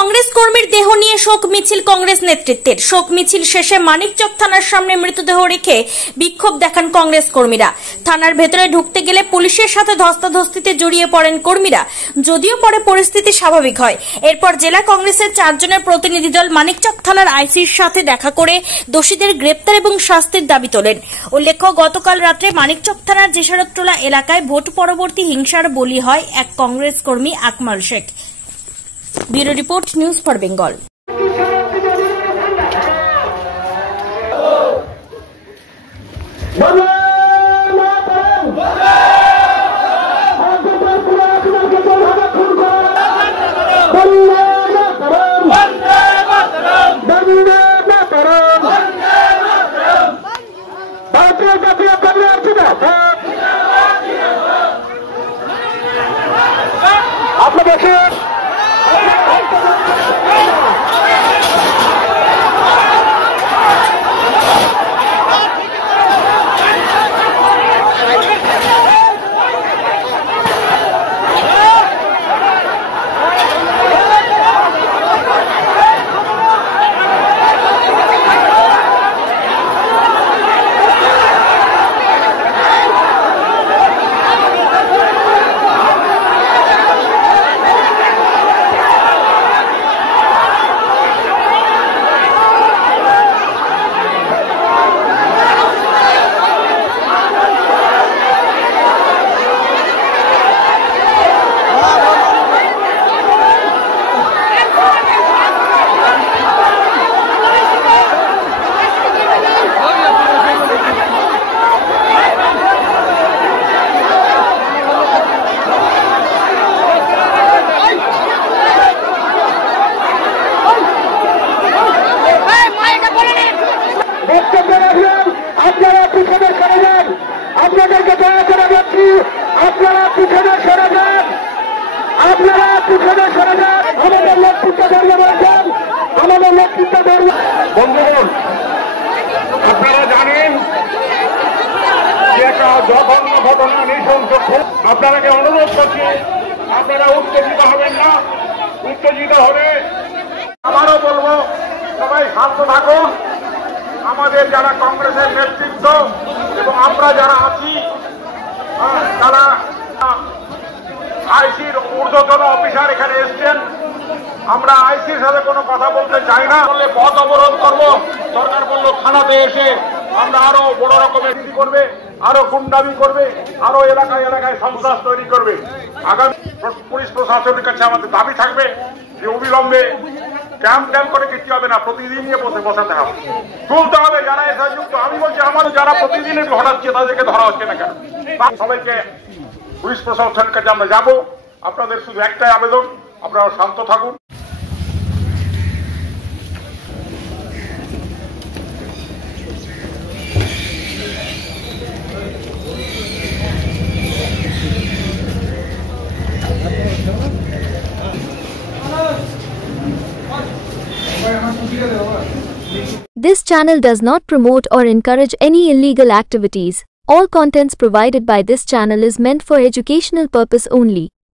কংগ্রেস কর্মীর দেহ নিয়ে শোক মিছিল কংগ্রেস নেতৃত্বের। শোক মিছিল শেষে মানিকচক থানার সামনে মৃতদেহ রেখে বিক্ষোভ দেখান কংগ্রেস কর্মীরা। থানার ভেতরে ঢুকতে গেলে পুলিশের সাথে ধস্তাধস্তিতে জড়িয়ে পড়েন কর্মীরা, যদিও পরে পরিস্থিতি স্বাভাবিক হয়। এরপর জেলা কংগ্রেসের 4 জনের প্রতিনিধি দল মানিকচক থানার আইসির সাথে দেখা করে দোষীদের গ্রেপ্তার এবং শাস্তির দাবি তোলেন। উল্লেখ্য, গতকাল রাত্রে মানিকচক থানার জেসারতটোলা এলাকায় ভোট পরবর্তী হিংসার বলি হয় এক কংগ্রেস কর্মী Akmal Sheikh. Bureau report, news for Bengal. আপনারা পিছনে সরে যান, আপনাদেরকে দয়া করে বলছি, আপনারা পিছনে সরে যান, আপনারা পিছনে সরে যান। আমাদের নেতৃত্ব ধরিয়ে বলছেন, আমাদের নেতৃত্ব ধরিয়ে। বন্ধুগণ, আপনারা জানেন যে একটা জঘন্য ঘটনা, নৃশংস। আপনারাকে অনুরোধ করছি, আপনারা উত্তেজিত হবেন না। উত্তেজিত হলে আবারও বলবো, সবাই শান্ত থাকুন। আমাদের যারা কংগ্রেসের নেতৃত্ব এবং আমরা যারা আছি, তারা আইসির ঊর্ধ্বতন অফিসার এখানে এসছেন। আমরা আইসির সাথে কোনো কথা বলতে চাই না, বললে পথ অবরোধ করবো। সরকার বলল থানাতে এসে আমরা আরো বড় রকমের নীতি করবে, আরো গুন্ডামি করবে, আরো এলাকায় এলাকায় সন্ত্রাস তৈরি করবে। আগামী পুলিশ প্রশাসনের কাছে আমাদের দাবি থাকবে যে অবিলম্বে ক্যাম্প করে কিছু হবে না, প্রতিদিন নিয়ে বসাতে হবে, তুলতে হবে যারা এর সাথে যুক্ত। আমি বলছি, আমাদের যারা প্রতিদিন ঘটাচ্ছে তাদেরকে ধরা হচ্ছে না কেন? সবাইকে পুলিশ প্রশাসনের কাছে আমরা যাব। আপনাদের শুধু একটাই আবেদন, আপনারা শান্ত থাকুন। This channel does not promote or encourage any illegal activities. All contents provided by this channel is meant for educational purpose only.